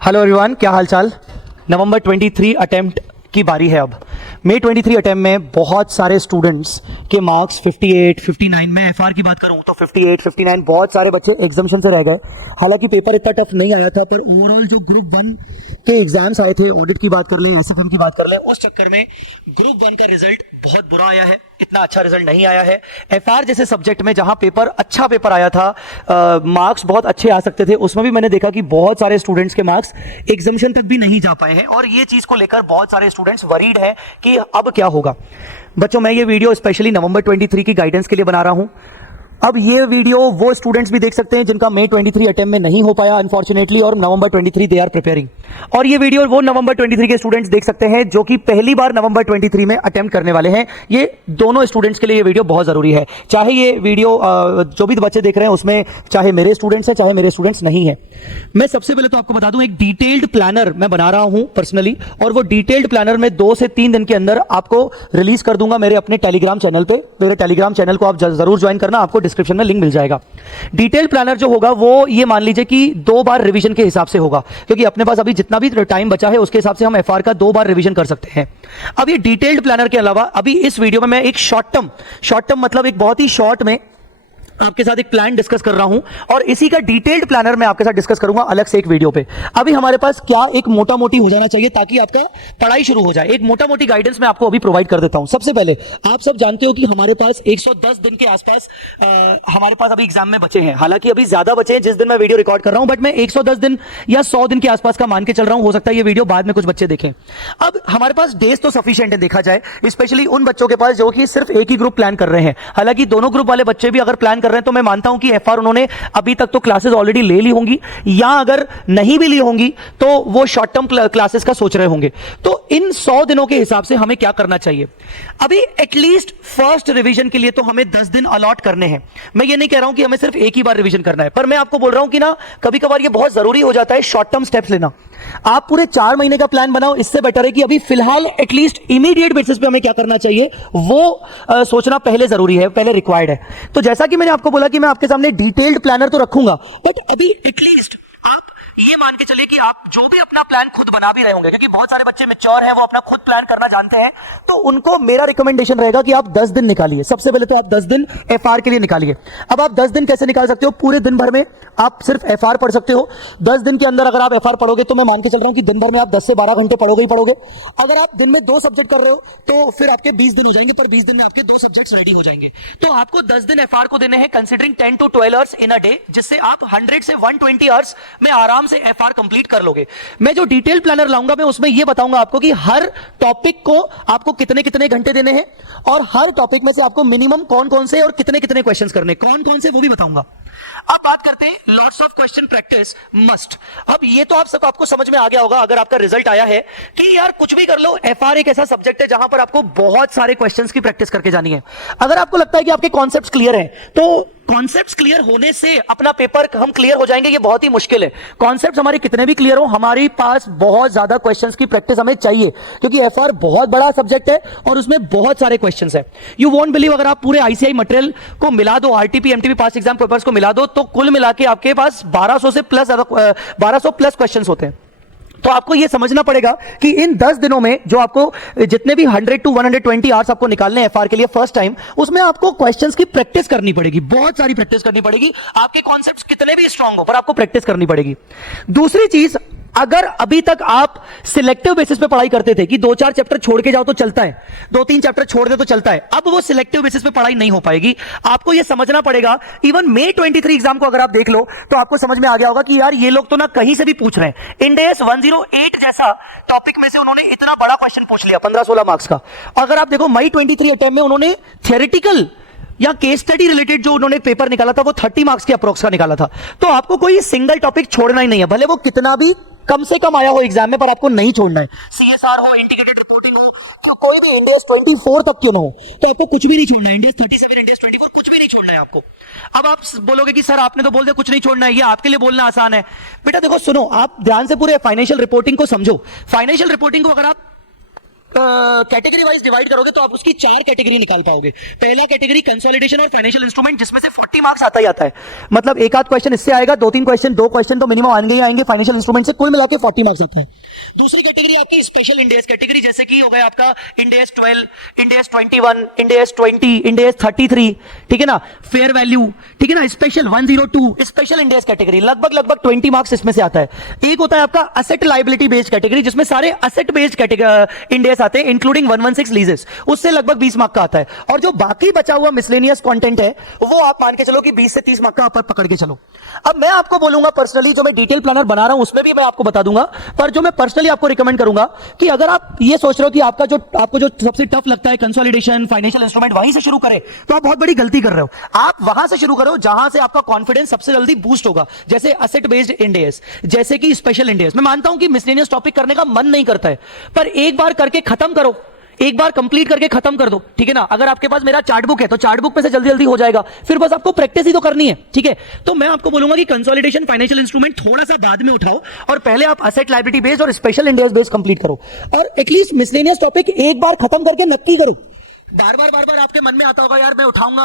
Hello everyone, क्या हाल चाल। नवंबर 23 attempt की बारी है। अब मई 23 अटेम्प्ट में बहुत सारे स्टूडेंट्स के मार्क्स 58, 59, मैं एफआर की बात करूं तो 58, 59 बहुत सारे बच्चे एग्जामिशन से रह गए। हालांकि पेपर इतना टफ नहीं आया था, पर ओवरऑल जो ग्रुप 1 के एग्जाम्स आए थे, ऑडिट की बात कर लें, एसएफएम की बात कर लें, उस चक्कर में ग्रुप 1 का रिजल्ट बहुत बुरा आया है। इतना अच्छा रिजल्ट नहीं आया है। एफआर जैसे सब्जेक्ट में जहां पेपर अच्छा पेपर आया था, मार्क्स बहुत अच्छे आ सकते थे, उसमें भी मैंने देखा कि बहुत सारे स्टूडेंट्स के मार्क्स एग्जामिशन तक भी नहीं जा पाए हैं और ये चीज को लेकर बहुत सारे स्टूडेंट्स वरीड हैं कि अब क्या होगा। बच्चों, मैं ये वीडियो स्पेशली नवंबर 23 की गाइडेंस के लिए बना रहा हूं। अब ये वीडियो वो स्टूडेंट्स भी देख सकते हैं जिनका मई 23 अटेम्प्ट में नहीं हो पाया अनफॉर्चुनेटली, और नवंबर 23 दे आर प्रिपेयरिंग। और ये वीडियो वो नवंबर 23 के स्टूडेंट्स देख सकते हैं जो कि पहली बार नवंबर 23 में अटेम्प्ट करने वाले हैं। ये दोनों स्टूडेंट्स के लिए ये वीडियो बहुत जरूरी है। चाहे ये वीडियो जो भी बच्चे देख रहे हैं उसमें चाहे मेरे स्टूडेंट्स हैं चाहे मेरे स्टूडेंट्स नहीं है। मैं सबसे पहले तो आपको बता दूं, एक डिटेल्ड प्लानर मैं बना रहा हूं पर्सनली, और वो डिटेल्ड प्लानर में 2 से 3 दिन के अंदर आपको रिलीज कर दूंगा मेरे अपने टेलीग्राम चैनल पे। मेरे टेलीग्राम चैनल को आप जरूर ज्वाइन करना, आपको डिस्क्रिप्शन में लिंक मिल जाएगा। डिटेल प्लानर जो होगा वो ये मान लीजिए कि 2 बार रिवीजन के हिसाब से होगा, क्योंकि अपने पास अभी जितना भी टाइम बचा है उसके हिसाब से हम एफआर का 2 बार रिवीजन कर सकते हैं। अब ये डिटेल्ड प्लानर के अलावा अभी इस वीडियो में मैं एक शॉर्ट टर्म मतलब एक बहुत ही शॉर्ट में आपके साथ एक प्लान डिस्कस कर रहा हूं, और इसी का डिटेल्ड प्लानर मैं आपके साथ डिस्कस करूंगा अलग से एक वीडियो पे। अभी हमारे पास क्या एक मोटा मोटी हो जाना चाहिए ताकि आपका पढ़ाई शुरू हो जाए। एक मोटा मोटी गाइडेंस मैं आपको अभी प्रोवाइड कर देता हूं। सबसे पहले आप सब जानते हो कि हमारे पास 110 दिन के आसपास हमारे पास अभी एग्जाम में बचे हैं। हालांकि अभी ज्यादा बचे हैं जिस दिन मैं वीडियो रिकॉर्ड कर रहा हूं, बट मैं 110 दिन या 100 दिन के आसपास का मान के चल रहा हूं। हो सकता है ये वीडियो बाद में कुछ बच्चे देखें। अब हमारे पास डेज तो सफिशिएंट है देखा जाए, स्पेशली उन बच्चों के पास जो कि सिर्फ एक ही ग्रुप प्लान कर रहे हैं। हालांकि दोनों ग्रुप वाले बच्चे भी अगर प्लान कर रहे हैं तो मैं मानता हूं कि एफआर उन्होंने अभी तक तो क्लासेस ऑलरेडी ले ली होंगी, या अगर नहीं भी ली होंगी तो वो शॉर्ट टर्म क्लासेस का सोच रहे होंगे। तो इन 100 दिनों के हिसाब से हमें क्या करना चाहिए? अभी एटलीस्ट फर्स्ट रिवीजन के लिए तो हमें 10 दिन अलॉट करने हैं। मैं ये नहीं कह रहा हूं कि हमें सिर्फ एक ही बार रिवीजन करना है, पर मैं आपको बोल रहा हूं कि ना कभी कभार ये बहुत जरूरी हो जाता है शॉर्ट टर्म स्टेप्स लेना। आप पूरे 4 महीने का प्लान बनाओ, इससे बेटर है कि अभी फिलहाल एटलीस्ट इमीडिएट बेसिस पे हमें क्या करना चाहिए वो सोचना पहले जरूरी है, पहले रिक्वायर्ड है। तो जैसा कि मैंने आपको बोला कि मैं आपके सामने डिटेल्ड प्लानर तो रखूंगा, बट अभी एटलीस्ट आप ये मान के चलिए कि आप जो भी अपना प्लान खुद बना भी रहे होंगे, क्योंकि बहुत सारे बच्चे मैच्योर हैं, वो अपना खुद प्लान करना जानते हैं, तो उनको मेरा रिकमेंडेशन रहेगा कि आप 10 दिन निकालिए। सबसे पहले तो आप 10 दिन एफआर के लिए निकालिए। अब आप 10 दिन कैसे निकाल सकते हो? पूरे दिन भर में आप सिर्फ एफआर पढ़ सकते हो। 10 दिन के अंदर अगर आप एफआर पढ़ोगे तो मैं मान के चल रहा हूं कि दिन भर में आप 10 से 12 घंटे पढ़ोगे ही पढ़ोगे। अगर आप दिन में 2 सब्जेक्ट कर रहे हो तो फिर आपके 20 दिन हो जाएंगे, पर 20 दिन में आपके 2 सब्जेक्ट्स रेडी हो जाएंगे। तो आपको 10 दिन एफआर को देने हैं considering 10 to 12 hours in a day, जिससे आप 100 से 120 आवर्स में आराम से एफआर कंप्लीट कर लोगे। मैं जो डिटेल प्लानर लाऊंगा मैं उसमें यह बताऊंगा आपको कि हर टॉपिक को आपको कितने कितने घंटे देने हैं, और हर टॉपिक में से आपको मिनिमम कौन कौन से और कितने कितने क्वेश्चंस करने, कौन कौन से वो भी बताऊंगा। अब बात करते हैं lots of question practice must. अब ये तो आप सब आपको समझ में आ गया होगा अगर आपका रिजल्ट आया है कि यार कुछ भी कर लो, एफआर एक ऐसा सब्जेक्ट है जहां पर आपको बहुत सारे क्वेश्चंस की प्रैक्टिस करके जानी है। अगर आपको लगता है कि आपके कॉन्सेप्ट्स क्लियर हैं, तो कॉन्सेप्ट्स क्लियर होने से अपना पेपर हम क्लियर हो जाएंगे, ये बहुत ही मुश्किल है। कॉन्सेप्ट्स हमारे कितने भी क्लियर हो, हमारे पास बहुत ज्यादा क्वेश्चंस की प्रैक्टिस हमें चाहिए, क्योंकि एफआर बहुत बड़ा सब्जेक्ट है और उसमें बहुत सारे क्वेश्चंस है। यू वोंट बिलीव, अगर आप पूरे आईसीआई मटेरियल को मिला दो, आरटीपी एमटीपी पास एग्जाम पेपर्स को मिला दो, तो कुल मिला के आपके पास 1200 प्लस क्वेश्चंस होते हैं। तो आपको यह समझना पड़ेगा कि इन 10 दिनों में जो आपको जितने भी 100 to 120 आवर्स आपको निकालने हैं एफआर के लिए फर्स्ट टाइम, उसमें आपको क्वेश्चंस की प्रैक्टिस करनी पड़ेगी, बहुत सारी प्रैक्टिस करनी पड़ेगी। आपके कॉन्सेप्ट्स कितने भी स्ट्रांग हो, पर आपको प्रैक्टिस करनी पड़ेगी। दूसरी चीज, अगर अभी तक आप सिलेक्टिव बेसिस पे पढ़ाई करते थे कि 2-4 चैप्टर छोड़ के जाओ तो चलता है, 2-3 चैप्टर छोड़ दे तो चलता है, अब वो सिलेक्टिव बेसिस पे पढ़ाई नहीं हो पाएगी। आपको ये समझना पड़ेगा। इवन मई 23 एग्जाम को अगर आप देख लो तो आपको समझ में आ गया होगा कि यार ये लोग तो ना कहीं से भी पूछ रहे हैं। इंडेस 108 जैसा टॉपिक में से उन्होंने इतना बड़ा क्वेश्चन पूछ लिया 15-16 मार्क्स का। अगर आप देखो मई 23 अटेम्प्ट में उन्होंने थियोरेटिकल या केस स्टडी रिलेटेड जो उन्होंने पेपर निकाला था वो 30 मार्क्स के अप्रोक्स का निकाला था। तो आपको कोई सिंगल टॉपिक छोड़ना ही नहीं है, भले वो कितना भी कम से कम आया हो एग्जाम में, पर आपको नहीं छोड़ना है। सीएसआर हो, इंटीग्रेटेड रिपोर्टिंग हो, तो कोई भी इंडेस 24 तक क्यों ना हो, तो आपको कुछ भी नहीं छोड़ना है। इंडेस 37, इंडेस 24 कुछ भी नहीं छोड़ना है आपको। अब आप बोलोगे कि सर आपने तो बोल दिया कुछ नहीं छोड़ना है, ये आपके लिए बोलना आसान है। बेटा देखो सुनो, आप ध्यान से पूरे फाइनेंशियल रिपोर्टिंग को समझो। फाइनेंशियल रिपोर्टिंग को अगर आप कैटेगरी वाइज डिवाइड करोगे तो आप उसकी 4 कैटेगरी निकाल पाओगे। पहला कैटेगरी कंसोलिडेशन और फाइनेंशियल इंस्ट्रूमेंट, जिसमें से 40 मार्क्स आता ही आता है। मतलब एक आध क्वेश्चन इससे आएगा, 2-3 क्वेश्चन, 2 क्वेश्चन तो मिनिमम आएंगे ही आएंगे फाइनेंशियल इंस्ट्रूमेंट से, कुल मिला के 40 मार्क्स आता है। दूसरी कैटेगरी आपकी स्पेशल इंडेक्स कैटेगरी, जैसे कि हो गया आपका इंडेक्स 12, इंडेक्स 21, इंडेक्स 20, इंडेक्स 33, ठीक है ना, फेयर वैल्यू, ठीक है ना, स्पेशल 102, स्पेशल इंडेक्स कैटेगरी, लगभग 20 मार्क्स इसमें से आता है। एक होता है आपका असेट लायबिलिटी बेस्ड कैटेगरी, जिसमें सारे असेट बेस्ड इंडेक्स आते हैं इंक्लूडिंग 116 लीजेस, उससे लगभग 20 मार्क का आता है। और जो बाकी बचा हुआ मिसलेनियस कंटेंट है वो आप मान के चलो कि 20 से 30 मार्क का आप पकड़ के चलो। अब मैं आपको बोलूंगा पर्सनली, जो मैं डिटेल प्लानर बना रहा हूं उसमें भी मैं आपको बता दूंगा, पर जो मैं पर्सनली आपको रिकमेंड करूंगा कि अगर आप ये सोच रहे हो कि आपको जो सबसे टफ लगता है कंसोलिडेशन, फाइनेंशियल इंस्ट्रूमेंट, वहीं से शुरू करें, तो आप बहुत बड़ी गलती कर रहे हो। आप वहां से शुरू करो जहां से आपका कॉन्फिडेंस सबसे जल्दी बूस्ट होगा, जैसे असेट बेस्ड इंडेक्स, जैसे कि स्पेशल इंडेक्स। मैं मानता हूं कि मिसलेनियस टॉपिक करने का मन नहीं करता है, पर एक बार करके खत्म करो, एक बार कंप्लीट करके खत्म कर दो, ठीक है ना। अगर आपके पास मेरा चार्ट बुक है तो चार्ट बुक पे से जल्दी जल्दी हो जाएगा, फिर बस आपको प्रैक्टिस ही तो करनी है, ठीक है। तो मैं आपको बोलूंगा कि कंसोलिडेशन, फाइनेंशियल इंस्ट्रूमेंट थोड़ा सा बाद में उठाओ और पहले आप असेट लायबिलिटी बेस्ड और स्पेशल इंडेक्स बेस्ड कंप्लीट करो, और एटलीस्ट मिसलेनियस टॉपिक एक बार खत्म करके नक्की करो। बार बार आपके मन में आता होगा यार मैं उठाऊंगा,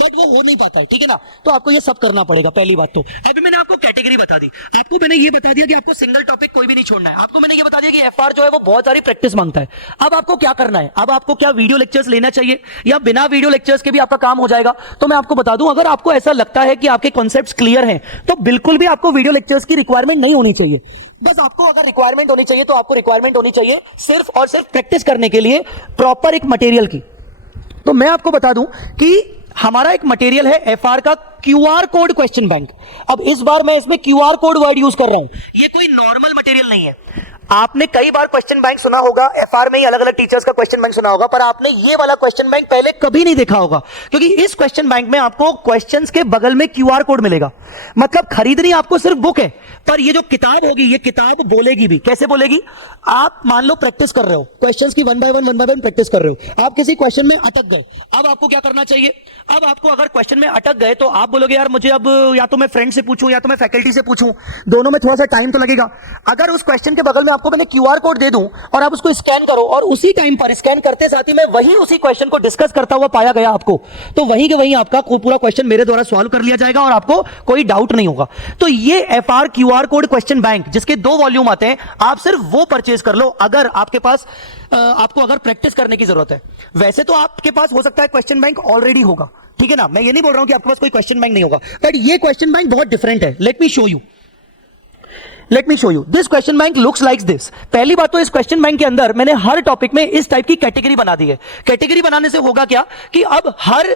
बट वो हो नहीं पाता है, ठीक है ना। तो आपको ये सब करना पड़ेगा। पहली बात तो अभी मैंने आपको कैटेगरी बता दी, आपको मैंने ये बता दिया कि आपको सिंगल टॉपिक कोई भी नहीं छोड़ना है, आपको मैंने ये बता दिया कि एफआर जो है वो बहुत सारी प्रैक्टिस मांगता है। अब आपको क्या करना है, अब आपको क्या वीडियो लेक्चर्स लेना चाहिए या बिना वीडियो लेक्चर्स के भी आपका काम हो जाएगा। तो मैं आपको बता दूं, अगर आपको ऐसा लगता है कि आपके कॉन्सेप्ट्स क्लियर हैं तो बिल्कुल भी आपको वीडियो लेक्चर्स की रिक्वायरमेंट नहीं होनी चाहिए। बस आपको अगर रिक्वायरमेंट होनी चाहिए तो आपको रिक्वायरमेंट होनी चाहिए सिर्फ और सिर्फ प्रैक्टिस करने के लिए प्रॉपर एक मटेरियल की। तो मैं आपको बता दूं कि हमारा एक मटेरियल है एफआर का क्यूआर कोड क्वेश्चन बैंक। अब इस बार मैं इसमें क्यूआर कोड वर्ड यूज कर रहा हूं, ये कोई नॉर्मल मटेरियल नहीं है। आपने कई बार क्वेश्चन बैंक सुना होगा, एफआर में ही अलग अलग टीचर्स का क्वेश्चन बैंक सुना होगा, पर आपने ये वाला क्वेश्चन बैंक पहले कभी नहीं देखा होगा, क्योंकि इस क्वेश्चन बैंक में आपको क्वेश्चंस के बगल में क्यूआर कोड मिलेगा। मतलब खरीदनी आपको सिर्फ बुक है, पर ये जो किताब होगी ये किताब बोलेगी भी। कैसे बोलेगी? आप मान लो प्रैक्टिस कर रहे हो, क्वेश्चंस की वन बाय वन प्रैक्टिस कर रहे हो, आप किसी क्वेश्चन में अटक गए, अब आपको क्या करना चाहिए? अब आपको अगर क्वेश्चन में अटक गए तो आप बोलोगे यार मुझे अब या तो मैं फ्रेंड से पूछूं या तो मैं फैकल्टी से पूछूं, दोनों में थोड़ा सा टाइम तो लगेगा। अगर उस क्वेश्चन के बगल में आपको मैंने क्यूआर कोड दे दूं और आप उसको स्कैन करो और उसी टाइम पर स्कैन करते साथ ही मैं वही उसी क्वेश्चन को डिस्कस करता हुआ पाया गया आपको, तो वहीं के वहीं आपका पूरा क्वेश्चन मेरे द्वारा सॉल्व कर लिया जाएगा और आपको कोई डाउट नहीं होगा। तो ये FR QR code question bank, जिसके 2 वॉल्यूम आते हैं, आप सिर्फ वो परचेज कर लो अगर आपके पास आपको अगर प्रैक्टिस करने की जरूरत है। वैसे तो आपके पास हो सकता है क्वेश्चन बैंक ऑलरेडी होगा, ठीक है ना, मैं ये नहीं बोल रहा हूं कि आपके पास कोई क्वेश्चन बैंक नहीं होगा, बट ये क्वेश्चन बैंक बहुत डिफरेंट है। Let me show you this question bank looks like this. पहली बात तो इस क्वेश्चन बैंक के अंदर मैंने हर टॉपिक में इस टाइप की कैटेगरी बना दी है। कैटेगरी बनाने से होगा क्या कि अब हर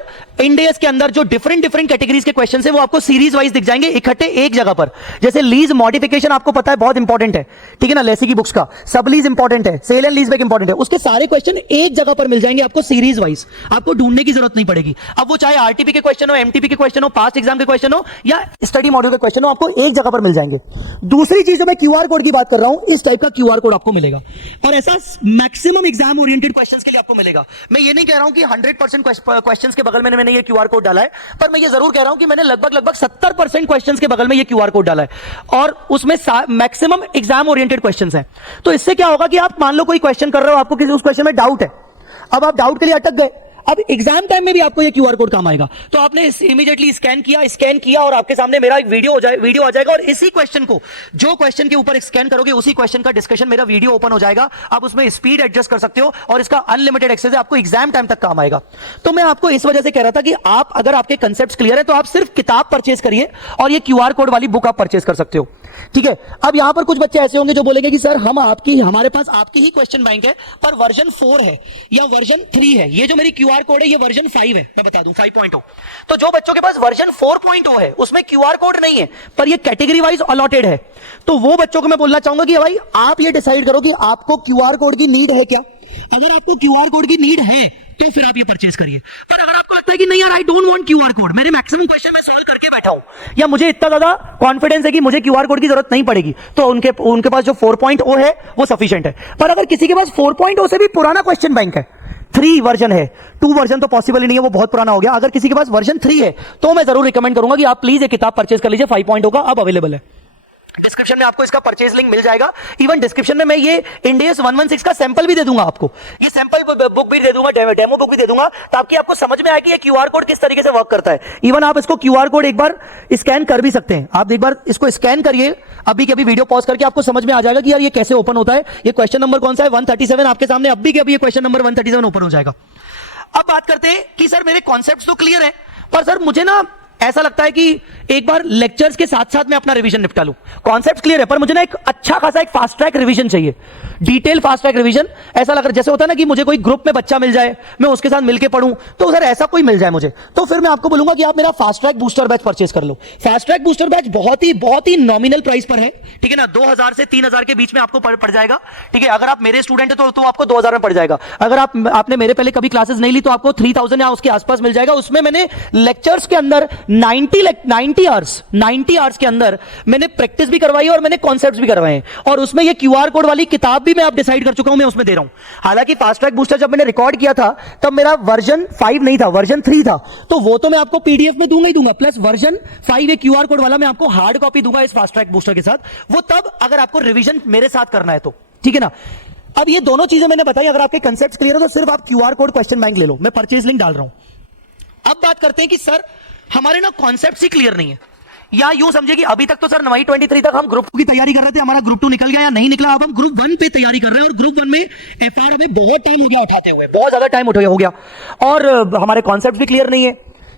इंडेक्स के अंदर जो डिफरेंट कैटेगरीज के क्वेश्चन है वो आपको सीरीज वाइज दिख जाएंगे इकट्ठे एक जगह पर। जैसे लीज मॉडिफिकेशन आपको पता है बहुत इंपॉर्टेंट है, ठीक है ना, लेसी की बुक्स का। सब लीज इंपॉर्टेंट है, sale and lease back important है, उसके सारे क्वेश्चन एक जगह पर मिल जाएंगे आपको सीरीज वाइज, आपको ढूंढने की जरूरत नहीं पड़ेगी। अब वो चाहे आरटीपी के क्वेश्चन हो, एमटीपी के क्वेश्चन हो, पास्ट एग्जाम के क्वेश्चन हो या स्टडी मॉड्यूल के क्वेश्चन हो, आपको एक जगह पर मिल जाएंगे। दूसरी चीज जो मैं क्यूआर कोड की बात कर रहा हूं, इस टाइप का क्यूआर कोड आपको मिलेगा और ऐसा मैक्सिमम एग्जाम ओरिएंटेड क्वेश्चंस के लिए आपको मिलेगा। मैं ये नहीं कह रहा हूं कि 100% क्वेश्चंस के बगल में मैंने ये क्यूआर कोड डाला है, पर मैं ये जरूर कह रहा हूं कि मैंने लगभग 70% क्वेश्चंस के बगल में ये क्यूआर कोड डाला है और उसमें मैक्सिमम एग्जाम ओरिएंटेड क्वेश्चंस हैं। तो इससे क्या होगा कि आप मान लो कोई क्वेश्चन कर रहे हो, आपको किसी उस क्वेश्चन में डाउट है, अब आप डाउट के लिए अटक गए, अब एग्जाम टाइम में भी आपको ये क्यूआर कोड काम आएगा। तो आपने इमीडिएटली स्कैन किया और आपके सामने मेरा एक वीडियो आ जाएगा और इसी क्वेश्चन को, जो क्वेश्चन के ऊपर स्कैन करोगे उसी क्वेश्चन का डिस्कशन मेरा वीडियो ओपन हो जाएगा। आप उसमें स्पीड एडजस्ट कर सकते हो और इसका अनलिमिटेड एक्सेस है, आपको एग्जाम टाइम तक काम आएगा। तो मैं आपको इस वजह से कह रहा था कि आप अगर आपके कंसेप्ट क्लियर है तो आप सिर्फ किताब परचेज करिए और ये क्यूआर कोड वाली बुक आप परचेज कर सकते हो, ठीक है। अब यहां पर कुछ बच्चे ऐसे होंगे जो बोलेंगे कि सर हमारे पास आपकी ही क्वेश्चन बैंक है पर वर्जन 4 है या वर्जन 3 है, ये जो मेरी क्यूआर कोड है ये वर्जन 5 है, मैं बता दूं 5.0। तो जो बच्चों के पास वर्जन 4.0 है उसमें क्यूआर कोड नहीं है पर ये कैटेगरी वाइज अलॉटेड है, तो वो बच्चों को मैं बोलना चाहूंगा कि भाई आप ये डिसाइड करो कि आपको क्यूआर कोड की नीड है क्या। अगर आपको क्यूआर कोड की नीड है तो फिर आप ये परचेज करिए, पर अगर आपको लगता है कि नहीं यार I don't want QR code, मेरे मैक्सिमम क्वेश्चन मैं सॉल्व करके बैठा हूं या मुझे इतना ज्यादा कॉन्फिडेंस है कि मुझे क्यूआर कोड की जरूरत नहीं पड़ेगी, तो उनके पास जो 4.0 है वो सफिशिएंट है। पर अगर किसी के पास 4.0 से भी पुराना क्वेश्चन बैंक है, 3 वर्जन है, 2 वर्जन तो पॉसिबल ही नहीं है, वो बहुत पुराना हो गया, अगर किसी के पास वर्जन 3 है तो मैं जरूर रिकमेंड करूंगा कि आप प्लीज एक किताब परचेज कर लीजिए, 5.0 का अब अवेलेबल है। डिस्क्रिप्शन में आपको इसका परचेज लिंक मिल जाएगा। इवन डिस्क्रिप्शन में मैं ये इंडेस 116 का सैंपल भी दे दूंगा आपको, ये सैंपल बुक भी दे दूंगा, डेमो बुक भी दे दूंगा, ताकि आपको समझ में आए कि ये क्यूआर कोड किस तरीके से वर्क करता है। इवन आप इसको क्यूआर कोड एक बार स्कैन कर भी सकते हैं, आप एक बार इसको स्कैन करिए अभी के अभी वीडियो पॉज करके, आपको समझ में आ जाएगा कि यार ये कैसे ओपन होता है। ये क्वेश्चन नंबर कौन सा है, 137 आपके सामने अभी के अभी ये क्वेश्चन नंबर 137 ओपन हो जाएगा। अब बात करते हैं कि सर मेरे कॉन्सेप्ट्स तो क्लियर है, पर सर मुझे ना ऐसा लगता है कि एक बार लेक्चर्स के साथ साथ मैं अपना रिवीजन निपटा लूं। कॉन्सेप्ट क्लियर है, पर मुझे ना एक अच्छा खासा एक फास्ट ट्रैक रिवीजन चाहिए, डिटेल फास्ट ट्रैक रिवीजन। ऐसा लग रहा है जैसे होता है ना कि मुझे कोई ग्रुप में बच्चा मिल जाए, मैं उसके साथ मिलकर पढ़ूं, तो सर ऐसा कोई मिल जाए मुझे, तो फिर मैं आपको बोलूंगा कि आप मेरा fast track booster batch purchase कर लो। फास्ट ट्रैक बूस्टर बैच बहुत ही नॉमिनल प्राइस पर है, ठीक है ना, 2000 से 3000 के बीच में आपको पड़ जाएगा, ठीक है। अगर आप मेरे स्टूडेंट है तो आपको 2000 में पड़ जाएगा। अगर आपने मेरे पहले कभी क्लासेस नहीं ली तो आपको 3000 या उसके आसपास मिल जाएगा। उसमें मैंने लेक्चर्स के अंदर 90 आवर्स के अंदर मैंने प्रैक्टिस भी करवाई और मैंने कॉन्सेप्ट्स भी करवाए, और उसमें ये क्यूआर कोड वाली किताब भी मैं आप डिसाइड कर चुका हूं, मैं उसमें दे रहा हूं। हालांकि फास्ट ट्रैक बूस्टर जब मैंने रिकॉर्ड किया था तब मेरा वर्जन 5 नहीं था, वर्जन 3 था, तो वो तो मैं आपको पीडीएफ में दूंगा ही दूंगा, प्लस वर्जन 5 ये क्यूआर कोड वाला मैं आपको हार्ड कॉपी दूंगा इस फास्ट ट्रैक बूस्टर के साथ, वो तब अगर आपको रिवीजन मेरे साथ करना है तो, ठीक है ना। अब ये दोनों चीजें मैंने बताई, अगर आपके कंसेप्ट क्लियर हो तो सिर्फ आप क्यूआर कोड क्वेश्चन बैंक ले लो, मैं परचेज लिंक डाल रहा हूं। अब बात करते हैं कि सर हमारे ना कॉन्सेप्ट ही क्लियर नहीं है, या यूं समझे कि अभी तक तो सर नवई 23 तक हम ग्रुप 2 की तैयारी कर रहे थे, हमारा ग्रुप 2 निकल गया या नहीं निकला, अब हम ग्रुप 1 पे तैयारी कर रहे हैं, और ग्रुप 1 में एफआर हमें बहुत टाइम हो गया उठाते हुए, बहुत ज्यादा टाइम हो गया, और हमारे कॉन्सेप्ट भी क्लियर नहीं है,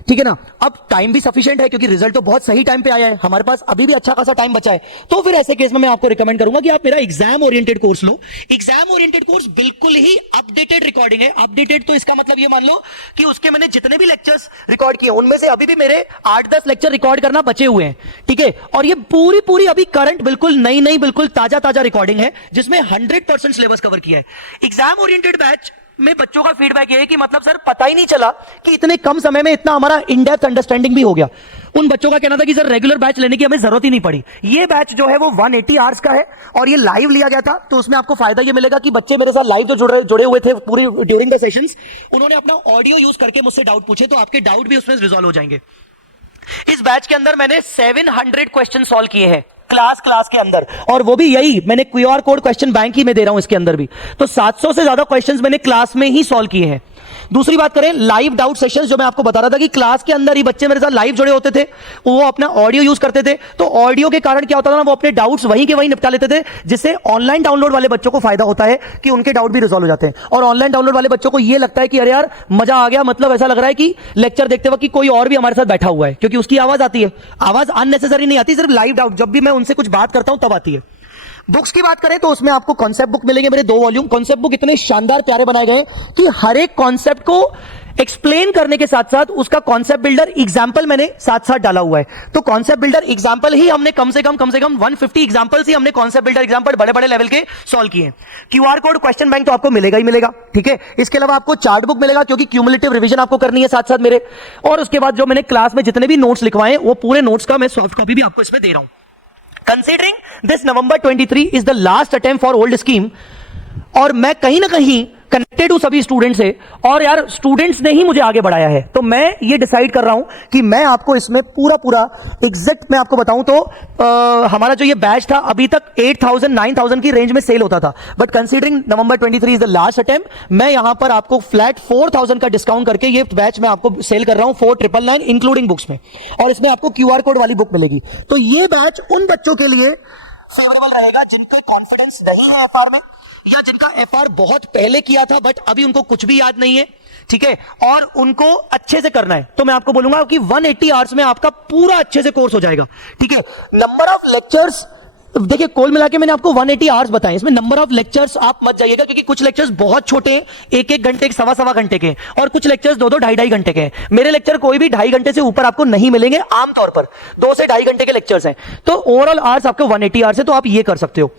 ठीक है ना। अब टाइम भी सफिशिएंट है क्योंकि रिजल्ट तो बहुत सही टाइम पे आया है, हमारे पास अभी भी अच्छा खासा टाइम बचा है, तो फिर ऐसे केस में मैं आपको रिकमेंड करूंगा कि आप मेरा एग्जाम ओरिएंटेड कोर्स लो। एग्जाम ओरिएंटेड कोर्स बिल्कुल ही अपडेटेड रिकॉर्डिंग है। अपडेटेड तो इसका मतलब ये मान लो कि उसके मैंने जितने भी लेक्चर्स रिकॉर्ड किए उनमें से अभी भी मेरे 8-10 लेक्चर रिकॉर्ड करना बचे हुए हैं, ठीक है, और ये पूरी अभी करंट बिल्कुल नई बिल्कुल ताजा रिकॉर्डिंग है, जिसमें 100% सिलेबस कवर किया है। एग्जाम ओरिएंटेड बैच में बच्चों का फीडबैक ये है कि मतलब सर पता ही नहीं चला कि इतने कम समय में इतना हमारा इन डेप्थ अंडरस्टैंडिंग भी हो गया। उन बच्चों का कहना था कि सर रेगुलर बैच लेने की हमें जरूरत ही नहीं पड़ी। ये बैच जो है वो 180 आवर्स का है और ये लाइव लिया गया था, तो उसमें आपको फायदा ये मिलेगा कि बच्चे मेरे साथ लाइव जो जुड़े हुए थे पूरी ड्यूरिंग द सेशंस, उन्होंने अपना ऑडियो यूज करके मुझसे डाउट पूछे, तो आपके डाउट भी उसमें रिजॉल्व हो जाएंगे। इस बैच के अंदर मैंने 700 क्वेश्चन सॉल्व किए हैं क्लास के अंदर, और वो भी यही मैंने क्यूआर कोड क्वेश्चन बैंक ही में दे रहा हूं इसके अंदर भी, तो 700 से ज्यादा क्वेश्चंस मैंने क्लास में ही सॉल्व किए हैं। दूसरी बात करें लाइव डाउट सेशंस, जो मैं आपको बता रहा था कि क्लास के अंदर ही बच्चे मेरे साथ लाइव जुड़े होते थे, वो अपना ऑडियो यूज करते थे, तो ऑडियो के कारण क्या होता था ना, वो अपने डाउट्स वहीं के वहीं निपटा लेते थे, जिससे ऑनलाइन डाउनलोड वाले बच्चों को फायदा होता है कि उनके डाउट भी रिजॉल्व हो जाते हैं। और ऑनलाइन डाउनलोड वाले बच्चों को ये लगता है कि अरे यार मजा आ गया, मतलब ऐसा लग रहा है कि लेक्चर देखते वक्त कि कोई और भी हमारे साथ बैठा हुआ है, क्योंकि उसकी आवाज आती है, आवाज अननेसेसरी नहीं आती, सिर्फ लाइव डाउट जब भी मैं उनसे कुछ बात करता हूं तब आती है। बुक्स की बात करें तो उसमें आपको कॉन्सेप्ट बुक मिलेंगे मेरे 2 वॉल्यूम। कॉन्सेप्ट बुक इतने शानदार प्यारे बनाए गए कि हर एक कॉन्सेप्ट को एक्सप्लेन करने के साथ साथ उसका कॉन्सेप्ट बिल्डर एग्जांपल मैंने साथ साथ डाला हुआ है। तो कॉन्सेप्ट बिल्डर एग्जांपल ही हमने कम से कम 150 एग्जांपल्स ही हमने कॉन्सेप्ट बिल्डर एग्जांपल बड़े लेवल के सॉल्व किए। क्यूआर कोड क्वेश्चन बैंक तो आपको मिलेगा ही मिलेगा, ठीक है। इसके अलावा आपको चार्ट बुक मिलेगा क्योंकि क्यूमुलेटिव रिवीजन आपको करनी है साथ साथ मेरे, और उसके बाद जो मैंने क्लास में जितने भी नोट्स लिखवाए वो पूरे नोट्स का मैं सॉफ्ट कॉपी भी आपको इसमें दे रहा हूं। Considering this November 23 is the last attempt for old scheme, और मैं कहीं ना कहीं कनेक्टेड हूं सभी स्टूडेंट से, और यार स्टूडेंट्स ने ही मुझे आगे बढ़ाया है, तो मैं ये डिसाइड कर रहा हूं कि मैं आपको इसमें पूरा एग्जैक्ट मैं आपको बताऊं तो हमारा जो ये बैच था अभी तक 8000 9000 की रेंज में सेल होता था, but considering November 23 is the last attempt, मैं यहां पर आपको फ्लैट 4000 का डिस्काउंट करके ये बैच मैं आपको सेल कर रहा हूं 4999 इंक्लूडिंग बुक्स में, और इसमें आपको क्यूआर कोड वाली बुक मिलेगी। तो ये बैच उन बच्चों के लिए फेवरेबल रहेगा जिनका कॉन्फिडेंस नहीं है एफआर में, या जिनका एफआर बहुत पहले किया था बट अभी उनको कुछ भी याद नहीं है, ठीक है, और उनको अच्छे से करना है। तो मैं आपको बोलूंगा कि 180 आवर्स में आपका पूरा अच्छे से कोर्स हो जाएगा, ठीक है। नंबर ऑफ लेक्चर्स देखिए कोल मिला के मैंने आपको 180 आवर्स बताए, इसमें नंबर ऑफ लेक्चर्स आप मत जाइएगा क्योंकि कुछ लेक्चर्स बहुत छोटे हैं, 1-1 घंटे 1.25 घंटे के, और कुछ लेक्चर्स 2-2 2.5 घंटे के हैं। मेरे लेक्चर कोई भी 2.5 घंटे से ऊपर आपको नहीं मिलेंगे, आमतौर पर 2 से 2.5 घंटे के लेक्चर्स हैं, तो ओवरऑल आवर्स आपके 180 आवर्स है, तो आप ये कर सकते हो।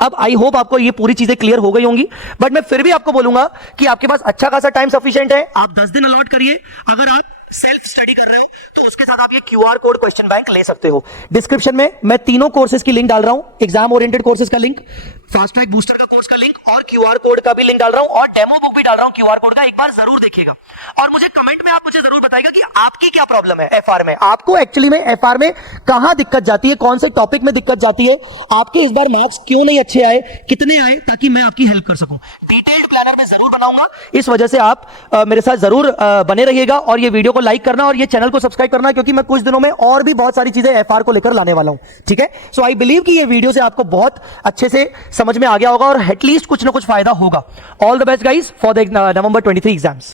अब आई होप आपको ये पूरी चीजें क्लियर हो गई होंगी, बट मैं फिर भी आपको बोलूंगा कि आपके पास अच्छा खासा टाइम सफिशिएंट है, आप 10 दिन अलॉट करिए। अगर आप सेल्फ स्टडी कर रहे हो तो उसके साथ आप ये क्यूआर कोड क्वेश्चन बैंक ले सकते हो। डिस्क्रिप्शन में मैं तीनों कोर्सेज की लिंक डाल रहा हूं, एग्जाम ओरिएंटेड कोर्सेज का लिंक, फास्ट ट्रैक बूस्टर का कोर्स का लिंक और क्यूआर कोड का भी लिंक डाल रहा हूं और डेमो बुक भी डाल रहा हूं क्यूआर कोड का, एक बार जरूर देखिएगा। और मुझे कमेंट में आप मुझे जरूर बताइएगा कि आपकी क्या प्रॉब्लम है एफआर में, आपको एक्चुअली में एफआर में कहां दिक्कत जाती है, कौन से टॉपिक में दिक्कत जाती है, आपके इस बार मार्क्स क्यों नहीं अच्छे आए, कितने आए, ताकि मैं आपकी हेल्प कर सकूं। डिटेल्ड प्लानर में जरूर बनाऊंगा, इस वजह से आप मेरे साथ जरूर बने रहिएगा और ये वीडियो को लाइक करना और ये चैनल को सब्सक्राइब करना, क्योंकि मैं कुछ दिनों में और भी बहुत सारी चीजें एफआर को लेकर लाने वाला हूं, ठीक है। सो आई बिलीव कि ये वीडियो से आपको बहुत अच्छे से समझ में आ गया होगा और एटलीस्ट कुछ ना कुछ फायदा होगा। All the best guys for the November 23 exams.